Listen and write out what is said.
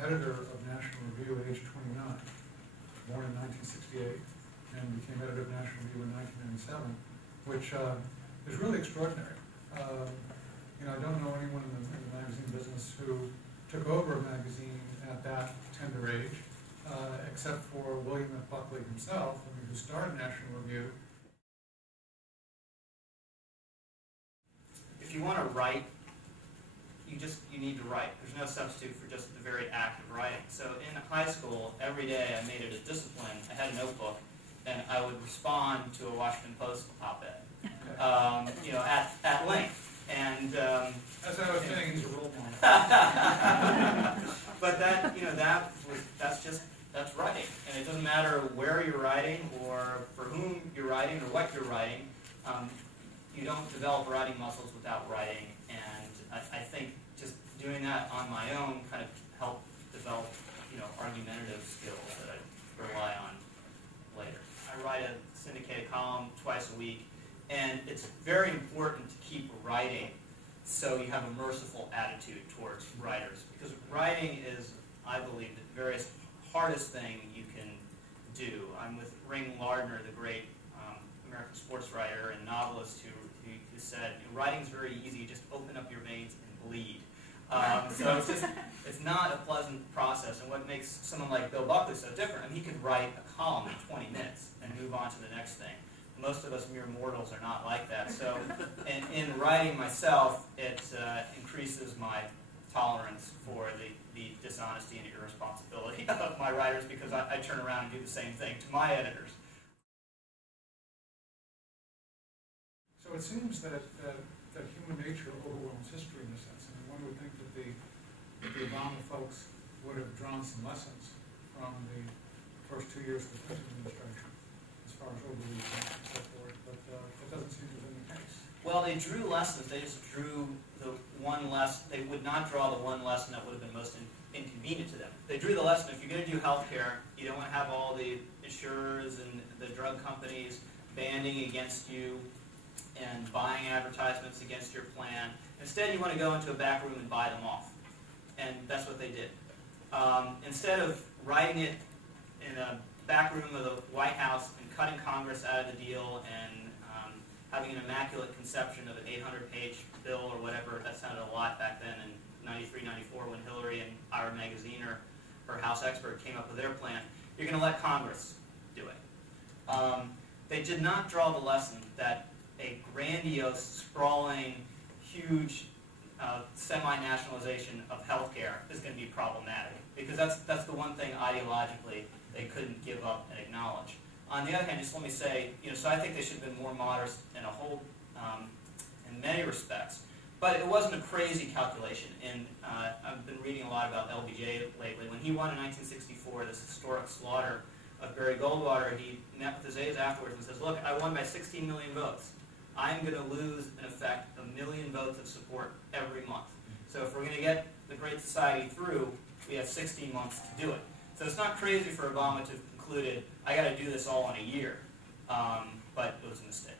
editor of National Review at age 29, born in 1968, and became editor of National Review in 1997, which is really extraordinary. I don't know anyone in the magazine business who took over a magazine at that tender age, except for William F. Buckley himself, who started National Review. If you want to write, you need to write. There's no substitute for just the very act of writing. So in high school, every day I made it a discipline. I had a notebook, and I would respond to a Washington Post op-ed, at length. And as I was saying, he's a role model. But that's writing, and it doesn't matter where you're writing or for whom you're writing or what you're writing. You don't develop writing muscles without writing, and I think just doing that on my own kind of helped develop argumentative skills that I rely on later. I write a syndicated column twice a week. And it's very important to keep writing so you have a merciful attitude towards writers. Because writing is, I believe, the very hardest thing you can do. I'm with Ring Lardner, the great American sports writer and novelist who said, writing's very easy, you just open up your veins and bleed. So it's not a pleasant process. And what makes someone like Bill Buckley so different, he could write a column in 20 minutes and move on to the next thing. Most of us mere mortals are not like that. So in writing myself, it increases my tolerance for the dishonesty and irresponsibility of my writers, because I turn around and do the same thing to my editors. So it seems that human nature overwhelms history in a sense. I mean, one would think that the Obama folks would have drawn some lessons from the first 2 years of the Clinton administration, as far as overreach and so forth, but that doesn't seem to have been the case. Well, they drew lessons. They just drew the one lesson. They would not draw the one lesson that would have been most inconvenient to them. They drew the lesson, if you're going to do healthcare, you don't want to have all the insurers and the drug companies banding against you and buying advertisements against your plan. Instead, you want to go into a back room and buy them off. And that's what they did. Instead of writing it in a back room of the White House and cutting Congress out of the deal and having an immaculate conception of an 800-page bill or whatever, that sounded a lot back then in 93, 94 when Hillary and Ira Magazine, her House expert, came up with their plan. You're going to let Congress do it. They did not draw the lesson that a grandiose, sprawling, huge semi-nationalization of healthcare is going to be problematic, because that's the one thing ideologically they couldn't give up and acknowledge. On the other hand, just let me say, so I think they should have been more modest in in many respects, but it wasn't a crazy calculation. And I've been reading a lot about LBJ lately. When he won in 1964, this historic slaughter of Barry Goldwater, he met with his aides afterwards and says, "Look, I won by 16 million votes. I'm going to lose, in effect, 1 million votes of support every month. So if we're going to get the Great Society through, we have 16 months to do it." So it's not crazy for Obama to have concluded, I got to do this all in a year, but it was a mistake.